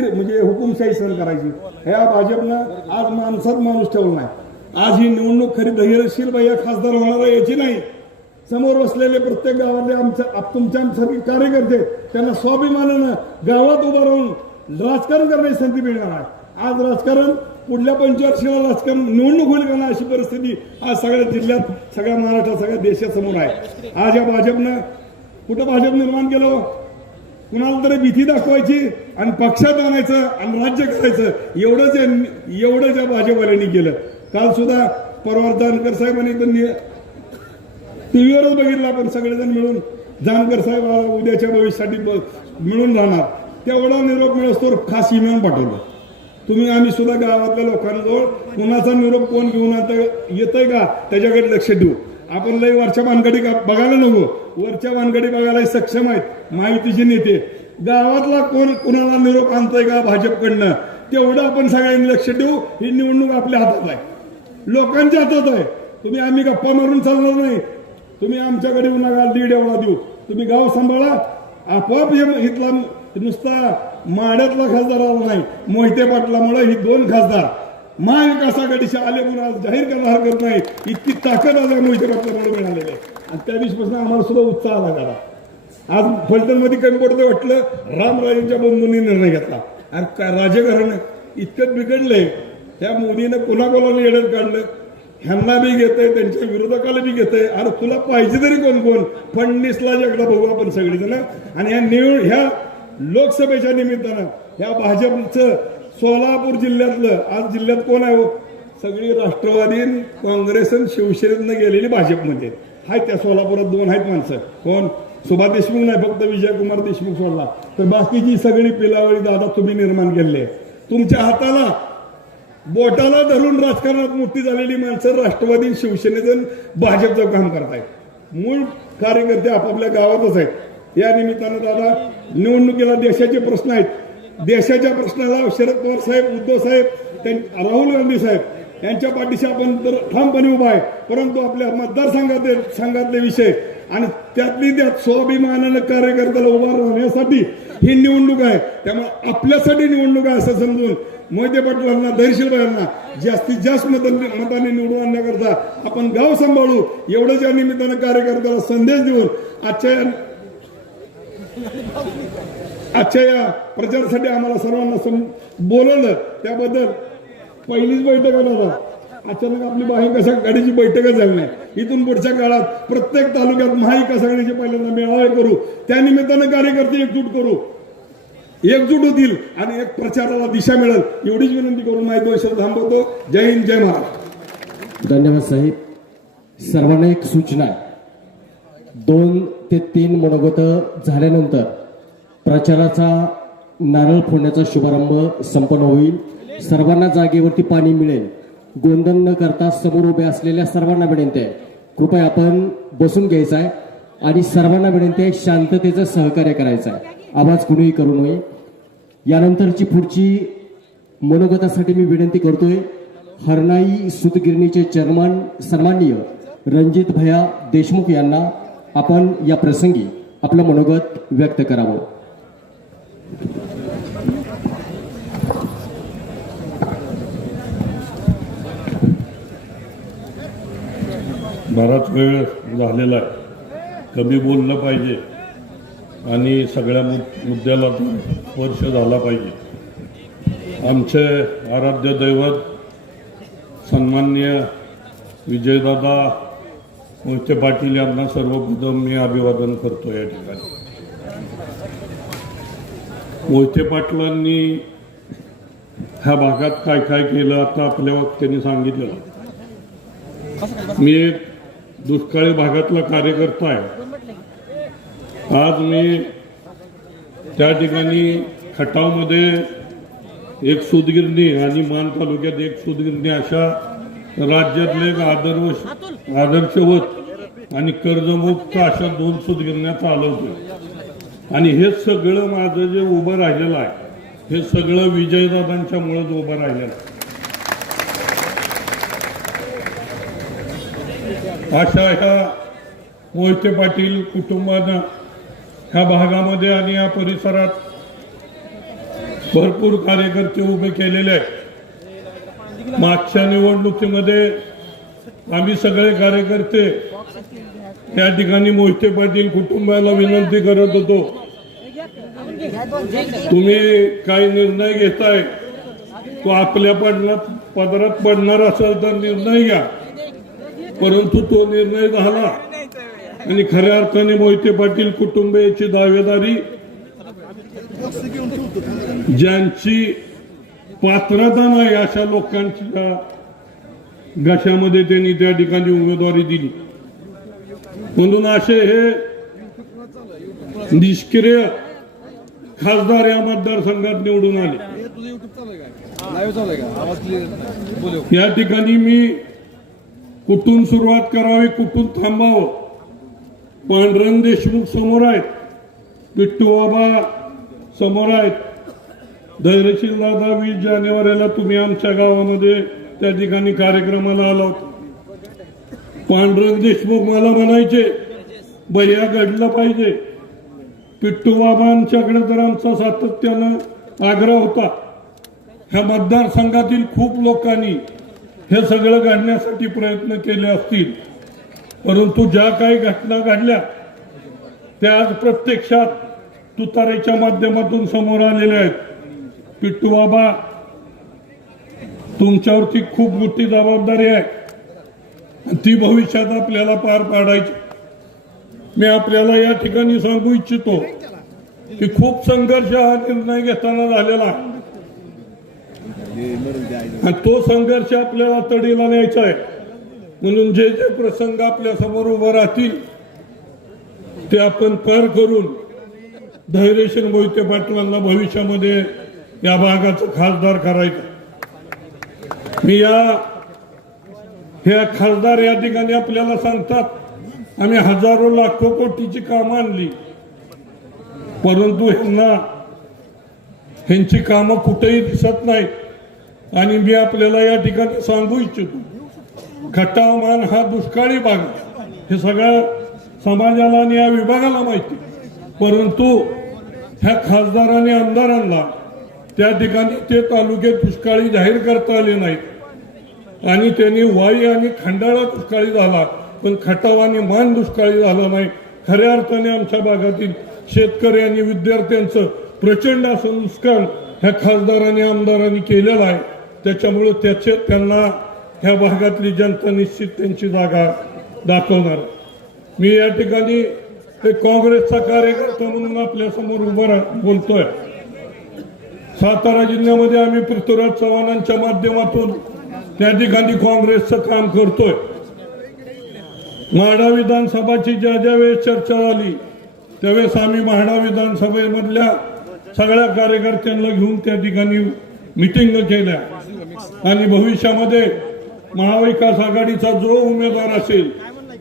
म्हणजे हुकुमशाही सहन करायची. ह्या भाजपनं आज माणसात माणूस ठेवला नाही. आज ही निवडणूक खरी धैर्यशील बाई खासदार होणार आहे याची नाही. समोर बसलेले प्रत्येक गावातले आमच्या तुमच्या कार्यकर्ते त्यांना स्वाभिमानानं गावात उभं राहून राजकारण करण्याची संधी मिळणार आहे. आज राजकारण पुढल्या पंचवर्षीला राजकारण निवडणूक होईल का अशी परिस्थिती आज सगळ्या जिल्ह्यात सगळ्या महाराष्ट्रात सगळ्या देशासमोर आहे. आज या भाजपनं कुठं भाजप निर्माण केलं? कुणाला तरी भीती दाखवायची आणि पक्षात आणायचं आणि राज्य करायचं एवढंच एवढं ज्या भाजपवाल्यांनी केलं. काल सुद्धा परवा जानकर साहेबांनी तर टीव्हीवरच बघितलं आपण सगळेजण मिळून. जानकर साहेब उद्याच्या भविष्यासाठी मिळून राहणार. तेवढा निरोप मिळतो खास इमेल पाठवलं. तुम्ही आम्ही सुद्धा गावातल्या लोकांजवळ कुणाचा निरोप कोण घेऊन आता येतंय का? त्याच्याकडे लक्ष देऊ. आपण लय वरच्या भानगडी बघायला नको. वरच्या भानगडी बघायला सक्षम आहेत. माहितीचे नेते. गावातला कोण कुणाला निरोप आणतोय का भाजपकडनं? तेवढं आपण सगळ्यांनी लक्ष देऊ. ही निवडणूक आपल्या हातात आहे. लोकांच्या हातात आहे. तुम्ही आम्ही गप्पा मारून चालणार नाही. तुम्ही आमच्याकडे येऊ नका दीड एवढा देऊ. तुम्ही गाव सांभाळा. आपोआप हे इथला नुसता माड्यातला खासदार आला नाही. मोहिते पाटलामुळे ही दोन खासदार. महाविकास आघाडीचे आले म्हणून आज जाहीर करायला हरकत नाही इतकी ताकद आज या मोहिते मिळालेली आहे. आणि त्या दिवशीपासून आम्हाला सुद्धा उत्साह आला करा आज फलटणमध्ये कमी पडतं वाटलं रामराजेंच्या बंधूंनी निर्णय घेतला. आणि काय राजकारण इतकं बिघडलंय त्या मोदीनं कोणाकोणाला येडत काढलं? ह्यांना बी घेतय त्यांच्या विरोधकाला बी घेतंय. अरे तुला पाहिजे तरी कोण कोण? फडणीसला जगडा बघू आपण सगळेजण. आणि ह्या निवड ह्या लोकसभेच्या निमित्तानं ह्या भाजपचं सोलापूर जिल्ह्यातलं आज जिल्ह्यात कोण आहे हो? सगळी राष्ट्रवादी काँग्रेस आणि शिवसेनेनं गेलेली भाजपमध्ये म्हणजे. आहेत त्या सोलापुरात दोन आहेत माणसं. कोण? सुभाष देशमुख नाही फक्त विजयकुमार देशमुख सोडला. तर बाकीची सगळी पिलावळी दादा तुम्ही निर्माण केले तुमच्या हाताला बोटाला धरून राजकारणात मोठी झालेली माणसं राष्ट्रवादी शिवसेनेचं भाजपचं काम करतायत. मूळ कार्यकर्ते आपापल्या गावातच आहेत. या निमित्तानं दादा निवडणुकीला देशाचे प्रश्न आहेत. देशाच्या प्रश्नाला शरद पवार साहेब उद्धव साहेब राहुल गांधी साहेब यांच्या पाठीशी आपण तर ठामपणे उभा आहे. परंतु आपल्या मतदारसंघातले संघातले विषय आणि त्यातली त्यात स्वाभिमानानं कार्यकर्त्याला उभा राहण्यासाठी ही निवडणूक आहे. त्यामुळे आपल्यासाठी निवडणूक आहे असं समजून मोहिते पाटलांना धैर्यशील बायांना जास्तीत जास्त मत मताने निवडून आणण्याकरता आपण गाव सांभाळू. एवढंच या निमित्तानं कार्यकर्त्याला संदेश देऊन आजच्या आजच्या या प्रचारासाठी आम्हाला सर्वांना सम बोलवलं. त्याबद्दल पहिलीच बैठक आहे अचानक आपली महाविकास आघाडीची बैठकच झाली नाही. इथून पुढच्या काळात प्रत्येक तालुक्यात महाविकास आघाडीचे पहिल्यांदा मेळावे करू. त्या निमित्तानं कार्यकर्ते एकजूट करू. एकजूट होतील आणि एक प्रचाराला दिशा मिळेल. एवढीच विनंती करून माहिती दोन थांबवतो. जय हिंद जय महाराष्ट्र. धन्यवाद साहेब. सर्वांना एक सूचना आहे. दोन ते तीन मनोगत झाल्यानंतर प्रचाराचा नारळ फोडण्याचा शुभारंभ संपन्न होईल. सर्वांना जागेवरती पाणी मिळेल. गोंधळ न करता समोर उभे असलेल्या सर्वांना विनंती आहे. कृपया आपण बसून घ्यायचं आहे आणि सर्वांना विनंती आहे शांततेचं सहकार्य करायचं आहे. आवाज कुणीही करू नये. यानंतरची पुढची मनोगतासाठी मी विनंती करतोय हरणाई सुतगिरणीचे चेअरमन सन्माननीय रणजित भया देशमुख यांना आपण या प्रसंगी आपलं मनोगत व्यक्त करावं. बराच वेळ झालेला आहे. कमी बोललं पाहिजे आणि सगळ्या मुद्द्याला स्पर्श झाला पाहिजे. आमचे आराध्य दैवत सन्मान्य विजयदादा मोहिते पाटील यांना सर्वप्रथम मी अभिवादन करतो या ठिकाणी. मोहिते पाटलांनी ह्या भागात काय काय केलं आता आपल्या वक्त्याने सांगितलं मी एक दुष्काळी भागातला कार्यकर्ता आहे. आज मी त्या ठिकाणी खटावमध्ये एक सूतगिरणी आणि मान तालुक्यात एक सुदगिरणी अशा राज्यातले एक आदर्श आदर्शवत आणि कर्जमुक्त अशा दोन सुदगिरण्या चालवतो आणि हे सगळं माझं जे उभं राहिलेलं आहे हे सगळं विजयदादांच्या मुळेच उभं राहिलेलं आहे. अशा ह्या मोहिते पाटील कुटुंबानं ह्या भागामध्ये आणि या परिसरात भरपूर कार्यकर्ते उभे केलेले आहेत. मागच्या निवडणुकीमध्ये आम्ही सगळे कार्यकर्ते त्या ठिकाणी मोहिते पाटील कुटुंबाला विनंती करत होतो. तुम्ही काही निर्णय घेताय? तो आपल्या पडण्यात पदरात पडणार असेल तर निर्णय घ्या. परंतु तो निर्णय झाला. आणि खऱ्या अर्थाने मोहिते पाटील कुटुंबियाची दावेदारी ज्यांची पात्रता नाही अशा लोकांच्या घशामध्ये त्यांनी त्या ठिकाणी उमेदवारी दिली. म्हणून असे हे निष्क्रिय खासदार या मतदारसंघात निवडून आले या ठिकाणी मी कुठून सुरुवात करावी कुठून थांबावं पांडुरंग देशमुख समोर आहेत विठ्ठू बाबा समोर आहेत धैर्यशील दादा वीस जानेवारीला तुम्ही आमच्या गावामध्ये त्या ठिकाणी कार्यक्रमाला आला होता पांडुरंग देशमुख मला म्हणायचे भैया घडलं पाहिजे. पिट्टू बाबांच्याकडे तर आमचा सातत्यानं आग्रह होता. ह्या मतदारसंघातील खूप लोकांनी हे सगळं घडण्यासाठी प्रयत्न केले असतील. परंतु ज्या काही घटना घडल्या त्या आज प्रत्यक्षात तुतारेच्या माध्यमातून समोर आलेल्या आहेत. पिट्टू बाबा तुमच्यावरती खूप मोठी जबाबदारी आहे. ती भविष्यात आपल्याला पार पाडायची. मी आपल्याला या ठिकाणी सांगू इच्छितो की खूप संघर्ष हा निर्णय घेताना झालेला तो संघर्ष आपल्याला तडीला न्यायचा आहे. म्हणून जे जे प्रसंग आपल्यासमोर उभं राहतील ते आपण पार करून धैर्यशील मोहिते पाटलांना भविष्यामध्ये या भागाचं खासदार करायचं. मी या ह्या खासदार या ठिकाणी आपल्याला सांगतात आम्ही हजारो लाखो कोटीची कामं आणली. परंतु ह्यांना ह्यांची कामं कुठेही दिसत नाहीत. आणि मी आपल्याला या ठिकाणी सांगू इच्छितो खटावमान हा दुष्काळी भाग हे सगळ्या समाजाला आणि या विभागाला माहिती परंतु ह्या खासदारांनी आमदारांना त्या ठिकाणी ते तालुके दुष्काळी जाहीर करता आले नाहीत. आणि त्यांनी वाई आणि खंडाळा दुष्काळी झाला पण खटाव आणि मान दुष्काळी झाला नाही. खऱ्या अर्थाने आमच्या भागातील शेतकरी आणि विद्यार्थ्यांचं प्रचंड असं नुकसान ह्या खासदारांनी आमदारांनी केलेलं आहे. त्याच्यामुळे त्याचे त्यांना ह्या भागातली जनता निश्चित त्यांची जागा दाखवणार. मी या ठिकाणी एक काँग्रेसचा कार्यकर्ता म्हणून आपल्यासमोर उभा बोलतोय. सातारा जिल्ह्यामध्ये आम्ही पृथ्वीराज चव्हाणांच्या माध्यमातून त्या ठिकाणी काँग्रेसचं काम करतोय. म्हाडा विधानसभाची ज्या ज्या वेळेस चर्चा झाली त्यावेळेस आम्ही म्हाडा विधानसभेमधल्या सगळ्या कार्यकर्त्यांना घेऊन त्या ठिकाणी मिटिंग केल्या आणि भविष्यामध्ये महाविकास आघाडीचा जो उमेदवार असेल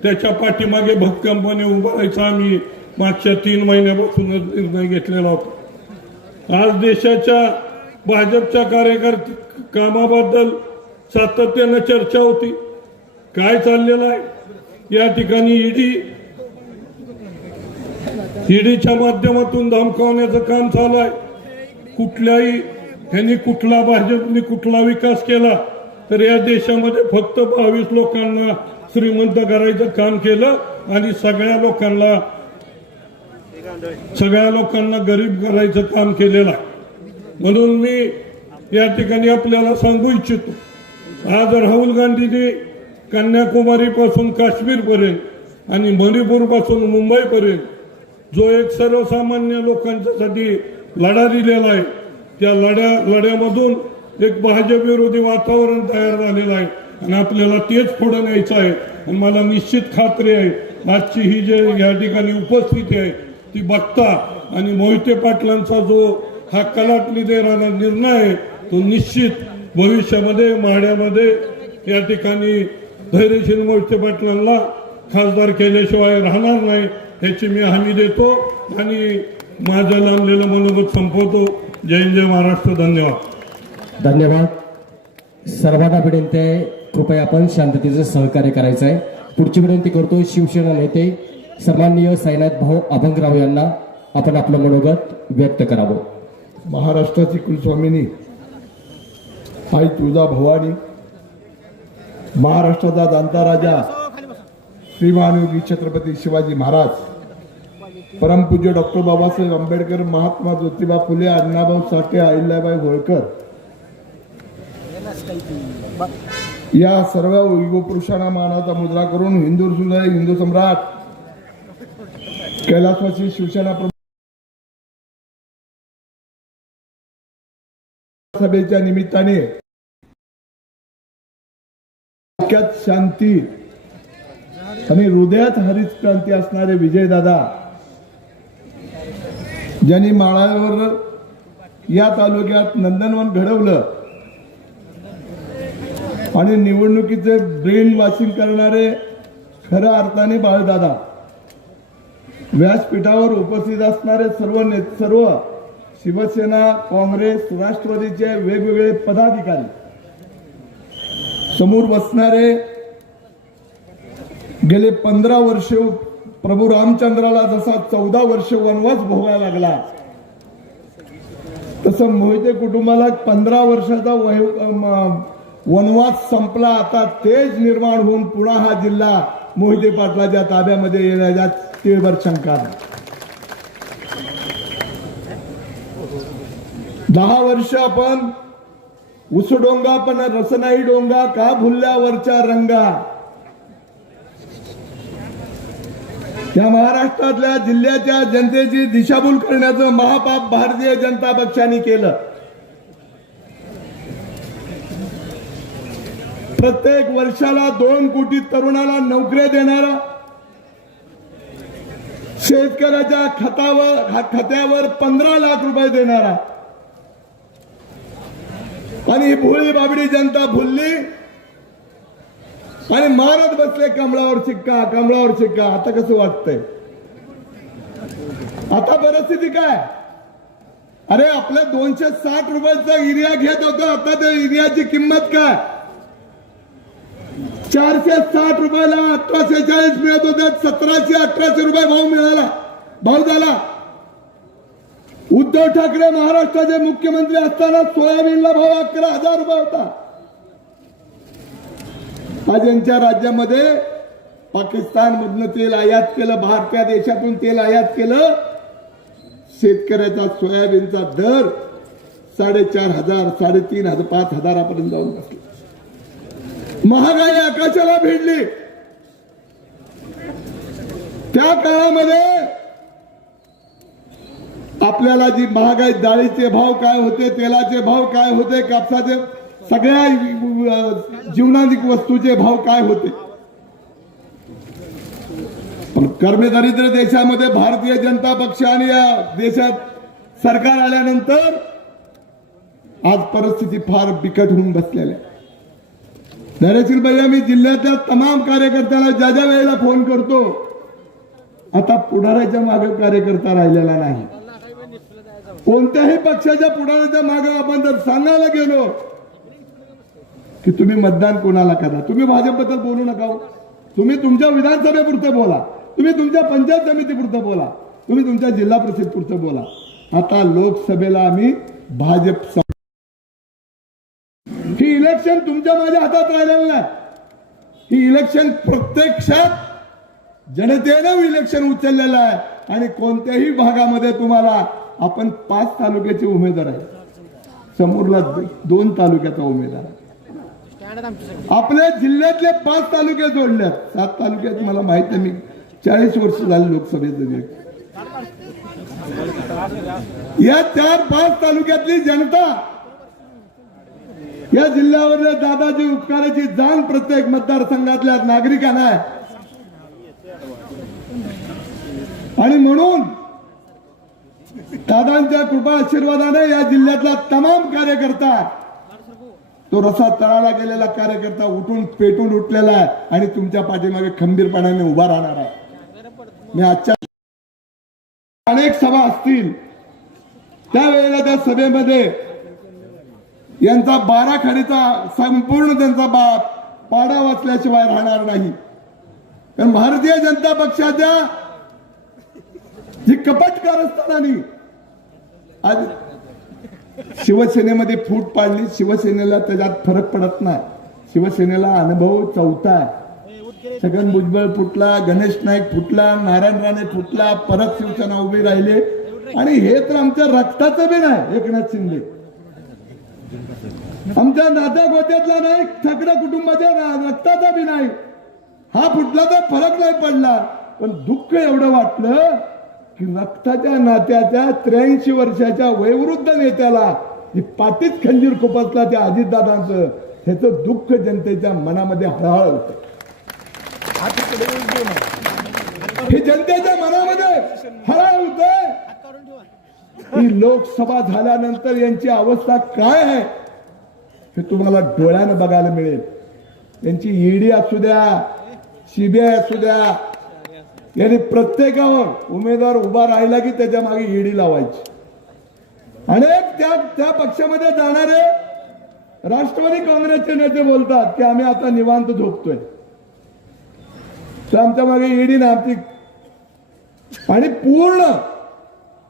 त्याच्या पाठीमागे भक्कमपणे उभारायचा राहायचा आम्ही मागच्या तीन महिन्यापासूनच निर्णय घेतलेला होता. आज देशाच्या भाजपच्या कार्यकर्ते कामाबद्दल सातत्यानं चर्चा होती. काय चाललेलं आहे? या ठिकाणी ईडी ईडीच्या माध्यमातून धमकावण्याचं काम चालू आहे. कुठल्याही ह्यांनी कुठला भाजपने कुठला विकास केला तर या देशामध्ये फक्त बावीस लोकांना श्रीमंत करायचं काम केलं आणि सगळ्या लोकांना सगळ्या लोकांना गरीब करायचं काम केलेलं आहे. म्हणून मी या ठिकाणी आपल्याला सांगू इच्छितो आज राहुल गांधीने कन्याकुमारीपासून काश्मीरपर्यंत आणि मणिपूरपासून मुंबईपर्यंत. जो एक सर्वसामान्य लोकांच्यासाठी लढा दिलेला आहे त्या लढ्या लढ्यामधून एक भाजप विरोधी वातावरण तयार झालेलं आहे आणि आपल्याला तेच पुढे न्यायचं आहे. आणि मला निश्चित खात्री आहे आजची ही जे या ठिकाणी उपस्थिती आहे ती बघता आणि मोहिते पाटलांचा जो हा कलाटणी देणारा निर्णय आहे तो निश्चित भविष्यामध्ये माड्यामध्ये या ठिकाणी धैर्यशील मोहिते पाटलांना खासदार केल्याशिवाय राहणार नाही ह्याची मी हमी देतो आणि माझं लांबलेलं मनोगत संपवतो. जय हिंद, जय महाराष्ट्र धन्यवाद. धन्यवाद. सर्वांना विनंती आहे कृपया आपण शांततेचं सहकार्य करायचं आहे पुढची विनंती करतो शिवसेना नेते सन्माननीय साईनाथ भाऊ अभंगराव यांना आपण आपलं मनोगत व्यक्त करावं. महाराष्ट्राची कुलस्वामिनी आई तुळजा भवानी महाराष्ट्राचा दांता राजा श्रीमान योगी छत्रपती शिवाजी महाराज परमपूज्य डॉक्टर बाबासाहेब आंबेडकर महात्मा ज्योतिबा फुले अण्णाभाऊ साठे अहिल्याबाई होळकर या सर्व युगपुरुषांना मानाचा मुद्रा करून हिंदू सुंदर हिंदू सम्राट कैलासवासी शिवसेना सभेच्या निमित्ताने शांती आणि हृदयात हरित क्रांती असणारे विजयदादा ज्यांनी माळावर या तालुक्यात नंदनवन घडवलं आणि निवडणुकीचे ब्रेन वॉशिंग करणारे खऱ्या अर्थाने बाळदादा व्यासपीठावर उपस्थित असणारे सर्व ने सर्व शिवसेना काँग्रेस राष्ट्रवादीचे वेगवेगळे पदाधिकारी. समोर बसणारे गेले पंधरा वर्ष प्रभू रामचंद्राला जसा चौदा वर्ष वनवास भोगायला लागला तसं मोहिते कुटुंबाला पंधरा वर्षाचा वय वनवास संपला. आता तेज निर्माण होऊन पुन्हा हा जिल्हा मोहिते पाटलाच्या ताब्यामध्ये येण्याच्या तीळभर शंका दहा वर्ष आपण उसडोंगा पण रसनाई डोंगा का भुल्ल्यावरच्या रंगा? त्या महाराष्ट्रातल्या जिल्ह्याच्या जनतेची दिशाभूल करण्याचं महापाप भारतीय जनता पक्षाने केलं. प्रत्येक वर्षाला दोन कोटी तरुणाला नोकऱ्या देणारा शेतकऱ्याच्या खतावर खात्यावर पंधरा लाख रुपये देणारा आणि ही भोळी बाबडी जनता भुलली. आणि मारत बसले कमळावर शिक्का कमळावर शिक्का. आता कसं वाटतंय? आता परिस्थिती काय? अरे आपल्या दोनशे साठ रुपयाचा युरिया घेत होतो. आता त्या युरियाची किंमत काय? चारशे साठ रुपयाला अठराशे चाळीस मिळत होत्या सतराशे अठराशे रुपये भाव मिळाला. भाव झाला. उद्धव ठाकरे महाराष्ट्राचे मुख्यमंत्री असताना सोयाबीनला भाव अकरा हजार रुपये होता. आज यांच्या राज्यामध्ये पाकिस्तान मधनं तेल आयात केलं भारतीय देशातून तेल आयात केलं. शेतकऱ्याचा सोयाबीनचा दर साडेचार हजार साडेतीन हजार पाच हजारापर्यंत जाऊन बसला. महागाई आकाशाला भिडली. त्या काळामध्ये आपल्याला जी महागाई डाळीचे भाव काय होते तेलाचे भाव काय होते कापसाचे सगळ्या जीवनाधिक वस्तूचे भाव काय होते पण कर्मदरिद्र देशामध्ये भारतीय जनता पक्ष आणि या देशात सरकार आल्यानंतर आज परिस्थिती फार बिकट होऊन बसलेल्या आहे. भैया मी जिल्ह्यातल्या तमाम कार्यकर्त्याला ज्या ज्या वेळेला फोन करतो आता पुढाऱ्याच्या मागे कार्यकर्ता राहिलेला नाही कोणत्याही पक्षाच्या पुढाऱ्याच्या मागे आपण जर सांगायला गेलो की तुम्ही मतदान कोणाला करा तुम्ही भाजपबद्दल बोलू नका हो. तुम्ही तुमच्या विधानसभेपुरतं बोला. तुम्ही तुमच्या पंचायत समितीपुरतं बोला. तुम्ही तुमच्या जिल्हा परिषद पुरतं बोला. आता लोकसभेला आम्ही भाजप ही इलेक्शन तुमच्या माझ्या हातात राहिलेलं नाही. ही इलेक्शन प्रत्यक्षात जनतेनं इलेक्शन उचललेलं आहे. आणि कोणत्याही भागामध्ये तुम्हाला आपण पाच तालुक्याचे उमेदवार आहे समोरला दोन तालुक्याचा उमेदवार आहे. आपल्या जिल्ह्यातले पाच तालुके जोडल्यात. सात तालुक्यात मला माहीत आहे. मी चाळीस वर्ष झाले लोकसभेत या चार पाच तालुक्यातली जनता या जिल्ह्यावर दादाजी उपकाराची जाण प्रत्येक मतदारसंघातल्या नागरिकांना आहे. आणि म्हणून दादांच्या कृपा आशीर्वादाने या जिल्ह्यातला तमाम कार्यकर्ता तो रसा तळाला गेलेला कार्यकर्ता उठून पेटून उठलेला आहे आणि तुमच्या पाठीमागे खंबीरपणाने उभा राहणार आहे. मी आजच्या अनेक सभा असतील त्यावेळेला त्या सभेमध्ये यांचा बारा खाडीचा संपूर्ण त्यांचा बाप पाडा वाचल्याशिवाय राहणार नाही. कारण भारतीय जनता पक्षाच्या जी कपट कारस्थानाने. आज शिवसेनेमध्ये फूट पाडली शिवसेनेला त्याच्यात फरक पडत नाही. शिवसेनेला अनुभव चौथा आहे. छगन भुजबळ फुटला गणेश नाईक फुटला नारायण राणे फुटला परत शिवसेना उभी राहिली. आणि हे तर आमच्या रक्ताचं बी नाही एकनाथ शिंदे. आमच्या नात्या गोत्यातला नाही ठाकरे कुटुंबाच्या रक्ताचा बी नाही. हा फुटला तर फरक नाही पडला. पण दुःख एवढं वाटलं की रक्ताच्या नात्याच्या त्र्याऐंशी वर्षाच्या वयवृद्ध नेत्याला ही पाठीत खंजीर खुपसला त्या अजितदादांचं ह्याचं दुःख जनतेच्या मनामध्ये हळहळ होत. हे जनतेच्या मनामध्ये हळहळ होतंय. ही लोकसभा झाल्यानंतर यांची अवस्था काय आहे हे तुम्हाला डोळ्यानं बघायला मिळेल. त्यांची ईडी असू द्या सीबीआय असू द्या याने प्रत्येकावर उमेदवार उभा राहिला की त्याच्यामागे ईडी लावायची. अनेक त्या त्या पक्षामध्ये जाणारे राष्ट्रवादी काँग्रेसचे नेते बोलतात की आम्ही आता निवांत झोपतोय. तर आमच्या मागे ईडी ना आमची आणि पूर्ण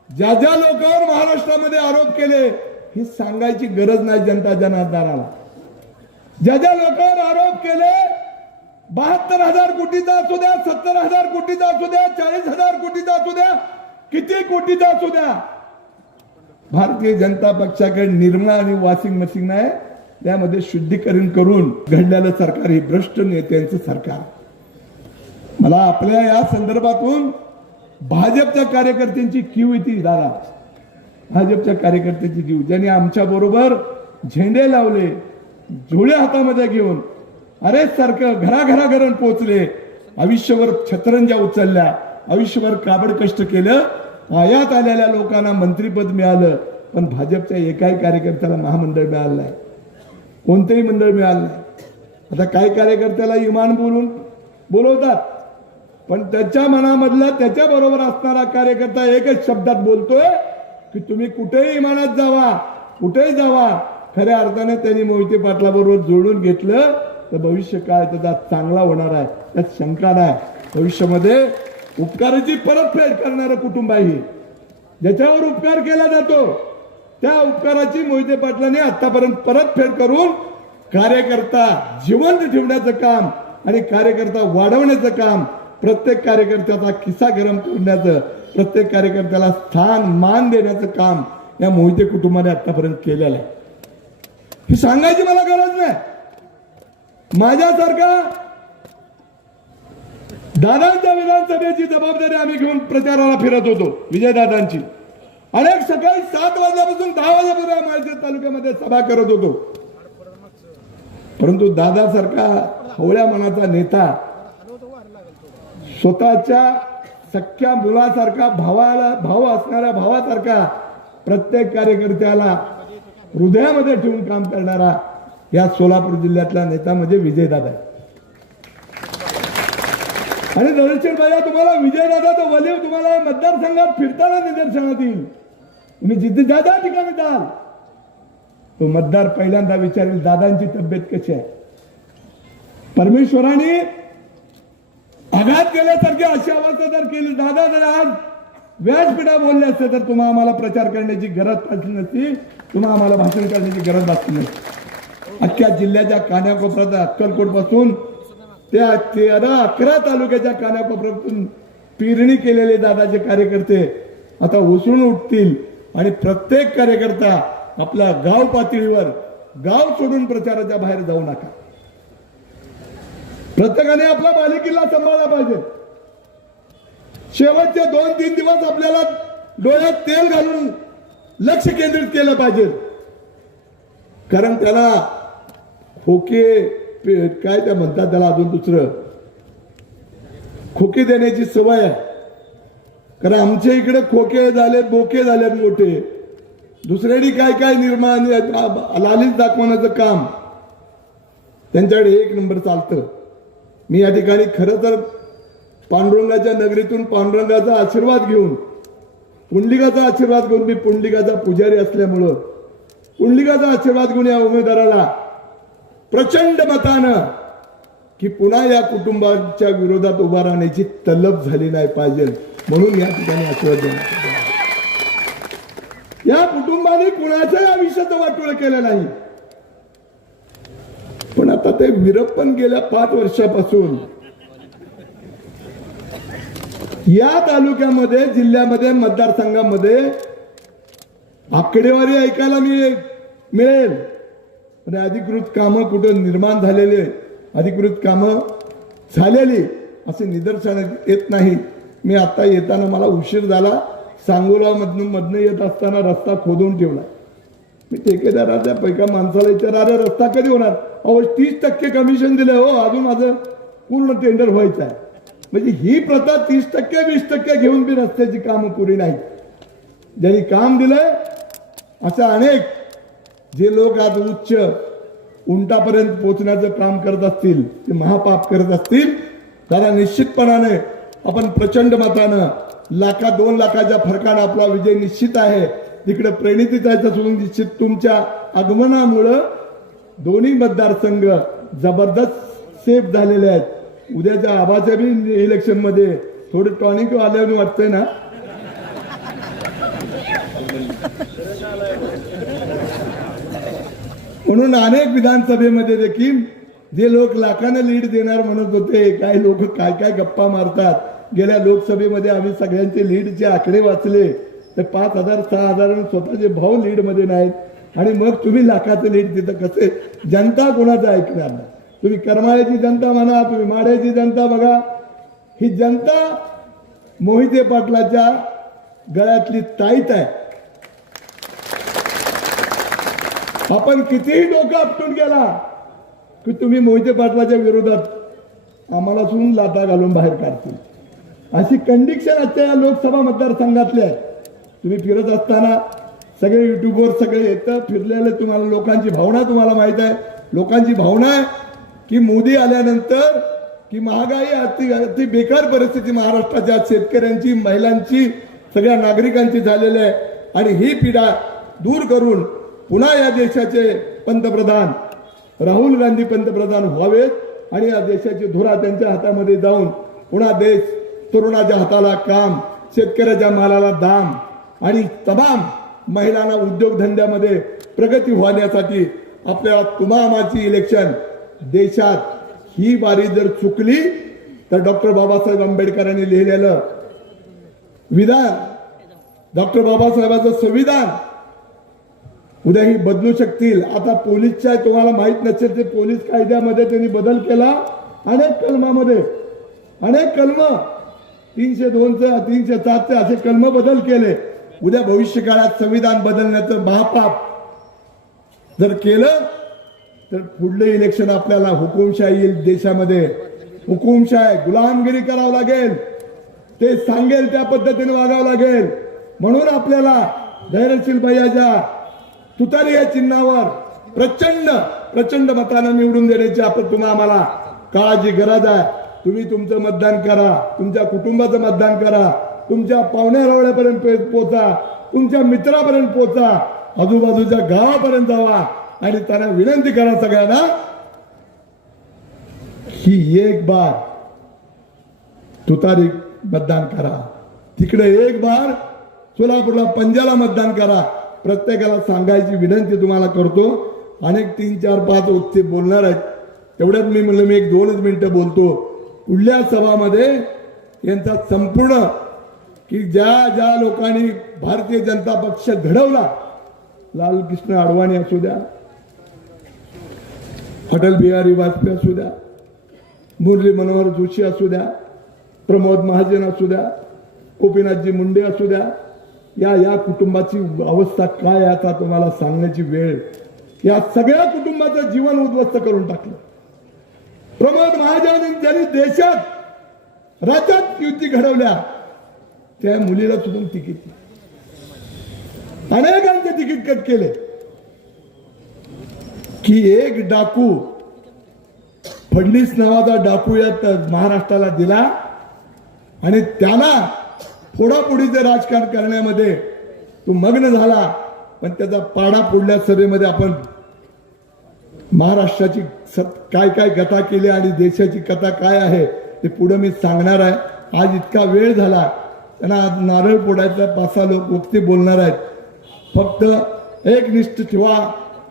ज्या ज्या लोकांवर महाराष्ट्रामध्ये आरोप केले ही सांगायची गरज नाही जनता जनार्दनाला. ज्या ज्या लोकांवर आरोप केले बहात्तर हजार कोटीचा असू द्या सत्तर हजार कोटीचा असू द्या चाळीस हजार कोटीचा असू द्या किती कोटीचा असू द्या. भारतीय जनता पक्षाकडे निर्मा आणि वॉशिंग मशीन आहे त्यामध्ये शुद्धीकरण करून घडलेलं सरकार हे भ्रष्ट नेत्यांचं सरकार. मला आपल्या या संदर्भातून भाजपच्या कार्यकर्त्यांची क्यू येते दादा भाजपच्या कार्यकर्त्यांची क्यू. ज्यांनी आमच्या बरोबर झेंडे लावले झोळे हातामध्ये घेऊन अरे सारखं घराघराघरण पोहोचले. आयुष्यभर छत्रंजा उचलल्या. आयुष्यभर काबड कष्ट केलं. आयात आलेल्या लोकांना मंत्रीपद मिळालं. पण भाजपच्या एकाही कार्यकर्त्याला महामंडळ मिळालं नाही. कोणतंही मंडळ मिळालं नाही. आता काही कार्यकर्त्याला इमान बोलून बोलवतात. पण त्याच्या मनामधला त्याच्या बरोबर असणारा कार्यकर्ता एकच शब्दात बोलतोय की तुम्ही कुठेही इमानात जावा. कुठेही जावा. खऱ्या अर्थाने त्यांनी मोहिते पाटला बरोबर जोडून घेतलं. तर भविष्य काय त्याचा चांगला होणार आहे. त्यात शंका नाही. भविष्यामध्ये उपकाराची परतफेड करणारं कुटुंब आहे ज्याच्यावर उपकार केला जातो त्या उपकाराची मोहिते पाटलांनी आतापर्यंत परतफेड करून कार्यकर्ता जिवंत ठेवण्याचं काम आणि कार्यकर्ता वाढवण्याचं काम प्रत्येक कार्यकर्त्याचा किस्सा गरम करण्याचं प्रत्येक कार्यकर्त्याला स्थान मान देण्याचं काम या मोहिते कुटुंबाने आतापर्यंत केलेलं आहे. हे सांगायची मला गरज नाही. माझ्यासारखा दादांच्या विधानसभेची जबाबदारी आम्ही घेऊन प्रचाराला फिरत होतो विजयदादांची. अनेक सकाळी सात वाजल्यापासून दहा वाजेपर्यंत माळशेज तालुक्यामध्ये सभा करत होतो. परंतु दादासारखा हवळ्या मनाचा नेता स्वतःच्या सख्या मुलासारखा भावाला भाव असणाऱ्या भावासारखा प्रत्येक कार्यकर्त्याला हृदयामध्ये ठेवून काम करणारा या सोलापूर जिल्ह्यातला नेता म्हणजे विजयदादा. आणि धनश्वर भैया तुम्हाला विजयदादाचं वलीव तुम्हाला मतदारसंघात फिरताना निदर्शनात येईल. तुम्ही जिथे ज्या ज्या ठिकाणी जाल तो मतदार पहिल्यांदा विचारेल दादांची तब्येत कशी आहे? परमेश्वराने आघात केल्यासारखी अशी अवस्था जर केली दादा जर आज व्यासपीठा बोलले असते तर तुम्हा आम्हाला प्रचार करण्याची गरज भासली नसती तुम्हा आम्हाला भाषण करण्याची गरज भासली नसती. अख्ख्या जिल्ह्याच्या कान्याकोपऱ्यात अक्कलकोटपासून त्या तेरा अकरा तालुक्याच्या कान्याकोपऱ्यातून पेरणी केलेले दादाचे कार्यकर्ते आता उसळून उठतील. आणि प्रत्येक कार्यकर्ता आपल्या गाव पातळीवर गाव सोडून प्रचाराच्या बाहेर जाऊ नका. प्रत्येकाने आपला बालेकिल्ला सांभाळला पाहिजे. शेवटचे दोन तीन दिवस आपल्याला डोळ्यात तेल घालून लक्ष केंद्रित केलं पाहिजे. कारण त्याला खोके काय त्या म्हणतात त्याला अजून दुसरं? खोके देण्याची सवय आहे. कारण आमच्या इकडे खोके झाले बोके झालेत मोठे. दुसऱ्याने काय काय निर्माण लालीच दाखवण्याचं काम. त्यांच्याकडे एक नंबर चालतं. मी या ठिकाणी खरं तर पांडुरंगाच्या नगरीतून पांडुरंगाचा आशीर्वाद घेऊन पुंडलिकाचा आशीर्वाद घेऊन मी पुंडलिकाचा पुजारी असल्यामुळं पुंडलिकाचा आशीर्वाद घेऊन या उमेदवाराला प्रचंड मतानं की पुन्हा या कुटुंबाच्या विरोधात उभा राहण्याची तलब झाली नाही पाहिजे. म्हणून या ठिकाणी आशीर्वाद देण्यात या कुटुंबाने कुणाच्याही आयुष्याचं वाटोळ केलं नाही. पण आता ते विरप्पन गेल्या पाच वर्षापासून. या तालुक्यामध्ये जिल्ह्यामध्ये मतदारसंघामध्ये आकडेवारी ऐकायला मिळेल मिळेल. आणि अधिकृत कामं कुठं निर्माण झालेले अधिकृत कामं झालेली असे निदर्शनात येत नाही. मी आत्ता येताना मला उशीर झाला सांगोलामधनं मधनं येत असताना रस्ता खोदून ठेवला. मी ठेकेदाराच्या पैका माणसाला विचार अरे रस्ता कधी होणार? अहो तीस टक्के कमिशन दिलं हो अजून माझं पूर्ण टेंडर व्हायचं आहे. म्हणजे ही प्रथा तीस टक्के वीस टक्के घेऊन बी रस्त्याची कामं पुरी नाही ज्यांनी काम दिलंय अशा अनेक जे लोक आज उच्च उंटापर्यंत पोहोचण्याचं काम करत असतील ते महापाप करत असतील त्याला निश्चितपणाने आपण प्रचंड मतानं लाखा दोन लाखाच्या फरकानं आपला विजय निश्चित आहे. तिकडे प्रणिती जायचं निश्चित तुमच्या आगमनामुळं दोन्ही मतदारसंघ जबरदस्त सेफ झालेले आहेत. उद्याच्या आबाच्या बी इलेक्शनमध्ये थोडं टॉनिक आल्यावर वाटतंय ना? म्हणून अनेक विधानसभेमध्ये देखील जे लोक लाखानं लीड देणार म्हणत होते काही लोक काय काय गप्पा मारतात. गेल्या लोकसभेमध्ये आम्ही सगळ्यांचे लीडचे आकडे वाचले तर पाच हजार सहा हजार आणि स्वतःचे भाऊ लीडमध्ये नाहीत. आणि मग तुम्ही लाखाचं लीड तिथं कसे? जनता कोणाचं ऐकणार नाही? तुम्ही करमाळ्याची जनता म्हणा तुम्ही माड्याची जनता बघा. ही जनता मोहिते पाटलाच्या गळ्यातली ताईत आहे. आपण कितीही डोकं आपटून गेला की तुम्ही मोहिते पाटलाच्या विरोधात आम्हाला सुन लाता घालून बाहेर काढतील. अशी कंडिक्शन आजच्या या लोकसभा मतदारसंघातली आहे. तुम्ही फिरत असताना सगळे युट्यूबवर सगळे येतं फिरलेले तुम्हाला लोकांची भावना तुम्हाला माहीत आहे. लोकांची भावना आहे की मोदी आल्यानंतर की महागाई अति अति बेकार परिस्थिती महाराष्ट्राच्या शेतकऱ्यांची महिलांची सगळ्या नागरिकांची झालेली आहे. आणि ही पिढा दूर करून पुन्हा या देशाचे पंतप्रधान राहुल गांधी पंतप्रधान व्हावेत आणि या देशाची धुरा त्यांच्या हातामध्ये जाऊन पुन्हा देश तरुणाच्या हाताला काम शेतकऱ्याच्या मालाला दाम आणि तमाम महिलांना उद्योगधंद्यामध्ये प्रगती होण्यासाठी आपल्या तुमामाची इलेक्शन देशात ही बारी जर चुकली तर डॉक्टर बाबासाहेब आंबेडकरांनी लिहिलेलं विधान डॉक्टर बाबासाहेबांचं संविधान उद्या ही बदलू शकतील. आता पोलीसच्या तुम्हाला माहीत नसेल ते पोलीस कायद्यामध्ये त्यांनी बदल केला. अनेक कलमामध्ये अनेक कलम. तीनशे दोनचे तीनशे सातचे असे कलम बदल केले. उद्या भविष्य काळात संविधान बदलण्याचं महापाप जर केलं तर पुढले इलेक्शन आपल्याला हुकुमशाही येईल देशामध्ये हुकुमशाही गुलामगिरी करावं लागेल. ते सांगेल त्या पद्धतीने वागावं लागेल. म्हणून आपल्याला धैर्यशील भैयाच्या तुतारी या चिन्हावर प्रचंड प्रचंड मतानं निवडून देण्याची आपण तुम्हाला आम्हाला. काळाची गरज आहे. तुम्ही तुमचं मतदान करा. तुमच्या कुटुंबाचं मतदान करा. तुमच्या पाहुण्या रावळ्यापर्यंत पोचा. तुमच्या मित्रापर्यंत पोचा. आजूबाजूच्या गावापर्यंत जावा. आणि त्यांना विनंती करा सगळ्यांना ही एक बार तुतारी मतदान करा. तिकडे एक बार सोलापूरला पंजाला मतदान करा. प्रत्येकाला सांगायची विनंती तुम्हाला करतो. अनेक तीन चार पाच उत्ते बोलणार आहेत. तेवढ्यात मी म्हणलं मी एक दोनच मिनिटं बोलतो. पुढल्या सभामध्ये यांचा संपूर्ण की ज्या ज्या लोकांनी भारतीय जनता पक्ष घडवला लालकृष्ण अडवाणी असू द्या अटल बिहारी वाजपेयी असू द्या मुरली मनोहर जोशी असू द्या प्रमोद महाजन असू द्या गोपीनाथजी मुंडे असू द्या या या कुटुंबाची अवस्था काय आता तुम्हाला सांगण्याची वेळ. या सगळ्या कुटुंबाचं जीवन उद्ध्वस्त करून टाकलं. प्रमोद महाजन ज्यांनी देशात राज्यात युती घडवल्या. त्या मुलीला सुद्धा तिकीट अनेकांचे तिकीट कट केले. की एक डाकू फडणीस नावाचा डाकू या महाराष्ट्राला दिला आणि त्याला फोडाफोडीचे राजकारण करण्यामध्ये तो मग्न झाला पण त्याचा पाडा पुढल्या सभेमध्ये आपण महाराष्ट्राची सत काय काय कथा केली आणि देशाची कथा काय आहे ते पुढं मी सांगणार आहे. आज इतका वेळ झाला त्यांना आज नारळ फोडायचा पाच सहा लोक उक्ती बोलणार आहेत. फक्त एक निष्ठ ठेवा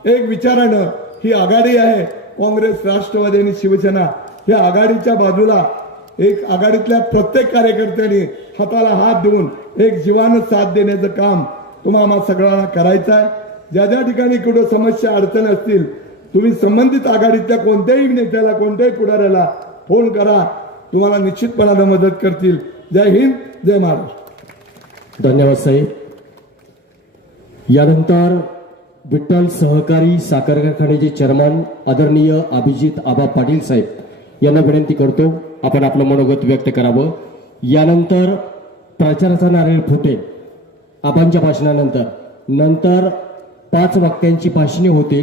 एक विचारानं ही आघाडी आहे काँग्रेस राष्ट्रवादी आणि शिवसेना. या आघाडीच्या बाजूला एक आघाडीतल्या प्रत्येक कार्यकर्त्यांनी हाताला हात देऊन एक जीवानं साथ देण्याचं काम तुम्हाला सगळ्यांना करायचं आहे. ज्या ज्या ठिकाणी कुठं समस्या अडचण असतील तुम्ही संबंधित आघाडीतल्या कोणत्याही नेत्याला कोणत्याही पुढाऱ्याला फोन करा. तुम्हाला निश्चितपणानं मदत करतील. जय हिंद जय महाराष्ट्र. धन्यवाद साहेब यानंतर विठ्ठल सहकारी साखर कारखान्याचे चेअरमन आदरणीय अभिजित आबा पाटील साहेब यांना विनंती करतो. आपण आपलं मनोगत व्यक्त करावं. यानंतर प्रचाराचा नारळ फुटेल. आबांच्या भाषणानंतर. नंतर पाच वाक्यांची भाषणे होतील.